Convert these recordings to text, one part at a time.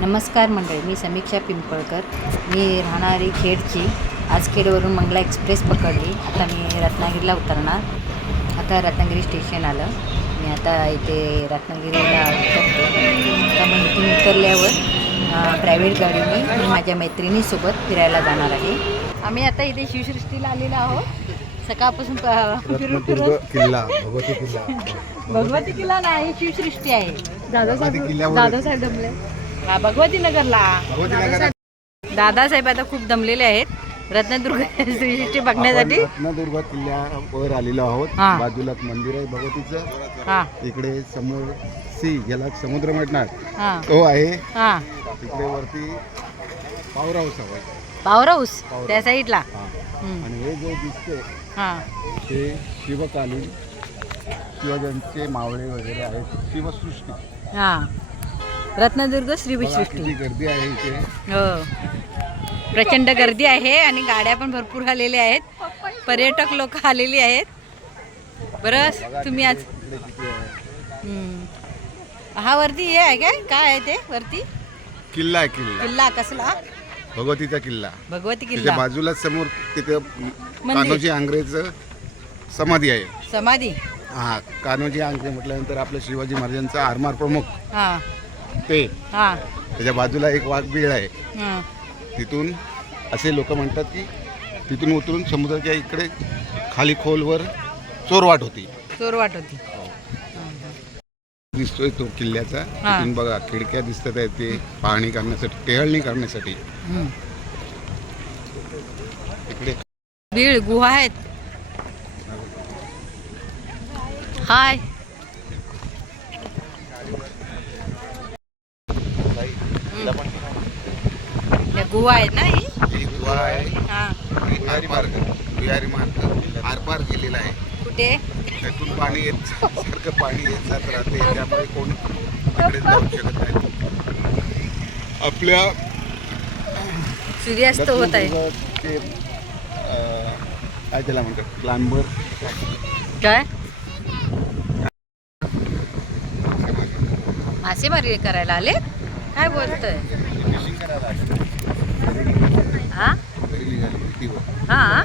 नमस्कार मंडळी मी समीक्षा पिंपळकर. मी राहणारी खेडची. आज खेडवरून मंगला एक्सप्रेस पकडली. आता मी रत्नागिरीला उतरणार. आता रत्नागिरी स्टेशन आलं. मी आता इथे रत्नागिरीला उतरते. आता मग इथून उतरल्यावर प्रायव्हेट गाडीने मी माझ्या मैत्रिणीसोबत फिरायला जाणार आहे. आम्ही आता इथे शिवसृष्टीला आलेलो आहोत. सकाळपासून फिरून फिरून किल्ला भगवती किल्ला. भगवती किल्ला नाही शिवसृष्टी आहे. किल्ल्यावर दादासाहेब दमले. हा भगवती नगरला भगवती नगर दादासाहेब आता खूप दमलेले आहेत. रत्नदुर्ग श्रीसृष्टी बघण्यासाठी. रत्नदुर्ग किल्ल्यावर आलेलो आहोत. हा. बाजूलाच मंदिर आहे भगवतीचं. हा. इकडे समोर सी ज्याला समुद्र म्हणणार हा. तो आहे. हा. इकडे वरती पॉवर हाऊस आहे. पॉवर हाऊस त्या साईडला? हा. हम्म. आणि हे जे दिसते हा. ते शिवकालीन किंवा ज्यांचे मावळे वगैरे आहेत शिवसृष्टी. हा. रत्नदुर्ग श्री किती गर्दी आहे इथे. हो. प्रचंड गर्दी आहे आणि गाड्या पण भरपूर आलेल्या आहेत. पर्यटक लोक आलेली आहेत. बरं तुम्ही आज. हा वरती हे आहे काय? काय आहे ते वरती? किल्ला आहे किल्ला. किल्ला कसला? भगवतीचा किल्ला. भगवती किल्ला. बाजूलाच समोर तिथे कान्होजी आंग्रेचं समाधी आहे. समाधी. हा कान्होजी आंग्रे म्हटल्यानंतर आपल्या शिवाजी महाराजांचा आरमार प्रमुख. हा. ते. हा. त्याच्या बाजूला एक वाघबीळ आहे. हा. तिथून असे लोक म्हणतात की तिथून उतरून समुद्राच्या इकडे खाली खोलवर चोरवाट होती. चोरवाट होती. दिसतोय तो किल्ल्याचा. हा. तिथून बघा खिडक्या दिसतात आहेत ते पाहणी करण्यासाठी टेहळणी करण्यासाठी. इकडे. बीळ गुहा आहेत. हाय. गुहा आहेत ना ही? ही गुहा आहे. हा. आरपार बिहारी मार्ग आरपार गेलेला आहे. कुठे? त्यातून पाणी येत सारखं पाणी येत जात राहते त्यामुळे कोण तिकडे जाऊ शकत नाही. आपल्या सूर्यास्त होत आहे. अं, काय त्याला म्हणतात? क्लांबर काय? मासेमारी करायला आले? काय बोलतोय? फिशिंग करायला आले. हा. हा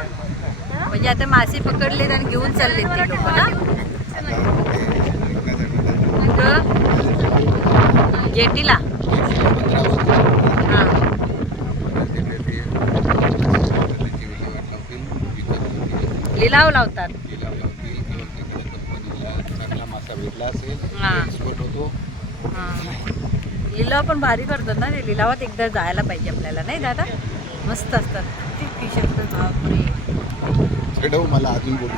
म्हणजे आता मासे पकडलेत आणि घेऊन चाललेत ते लोक ना जेटीला हा लिलाव लावतात चांगला मासा भेटला असेल. एक्सपोर्ट होतो हा. लिलाव पण भारी करतात ना ते. लिलावात एकदा जायला पाहिजे आपल्याला नाही दादा मस्त असतात. किती फिश असतात बापरे. मला अजून बोलू.